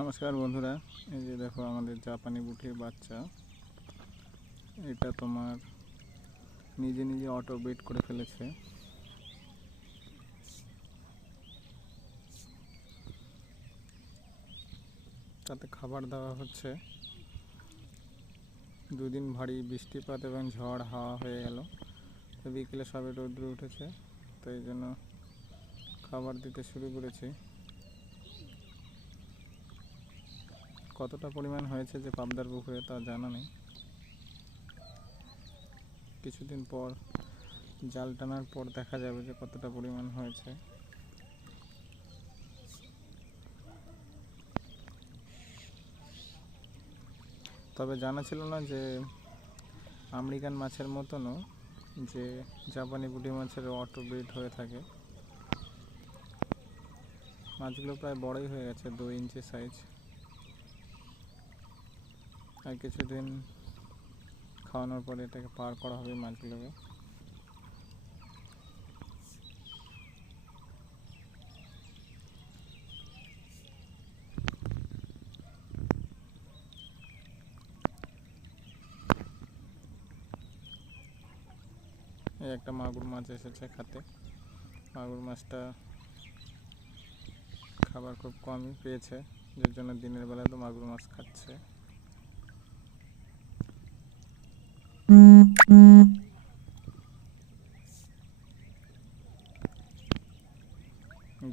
নমস্কার বন্ধুরা, এই যে দেখো আমাদের জাপানি বুটির বাচ্চা। এটা তোমার নিজে নিজে অটো ব্রিড করে ফেলেছে। তাতে খাবার দেওয়া হচ্ছে। দুদিন ভারী বৃষ্টিপাত এবং ঝড় হাওয়া হয়ে গেল, তো বিকেলে সবে রৌদ্র উঠেছে, তো এই জন্য খাবার দিতে শুরু করেছি। কতটা পরিমাণ হয়েছে যে পাবদার পুকুরে তা জানা নেই। কিছুদিন পর জাল টানার পর দেখা যাবে যে কতটা পরিমাণ হয়েছে। তবে জানা ছিল না যে আমেরিকান মাছের মতনও যে জাপানি পুঁটি মাছের অটো ব্রিড হয়ে থাকে। মাছগুলো প্রায় বড়ই হয়ে গেছে, 2 ইঞ্চি সাইজ। আর কিছুদিন খাওয়ানোর পরে এটাকে পার করা হবে মাছগুলোকে। এই একটা মাগুর মাছ এসেছে খাতে। মাগুর মাছটা খাবার খুব কমই পেয়েছে, যার জন্য দিনের বেলা তো মাগুর মাছ খাচ্ছে।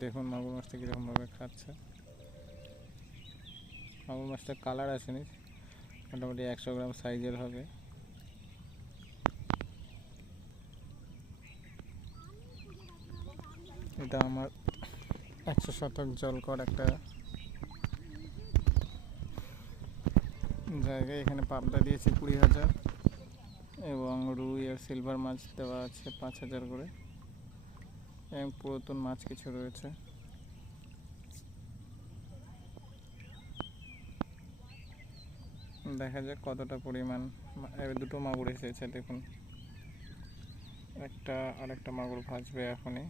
দেখুন মাগুর মাছটা কীরকম ভাবে খাচ্ছে। মাগুর মাছটা কালার আসেনি, মোটামুটি 100 গ্রাম সাইজের হবে। এটা আমার 100 শতক জলকর একটা জায়গায়। এখানে পাবদা দিয়েছি 20,000 এবং রুই আর সিলভার মাছ দেওয়া আছে 5,000 করে, এবং পুরাতন মাছ কিছু রয়েছে। দেখা যাক কতটা পরিমাণ। দুটো মাগুর এসেছে, দেখুন একটা আর একটা মাগুর ভাজবে এখনই।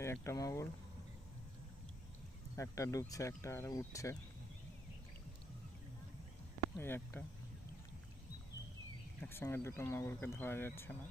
এই একটা মাগুর, একটা ডুবছে, একটা আর উঠছে। এই একটা, একসঙ্গে দুটো মাগুরকে ধরা যাচ্ছে না।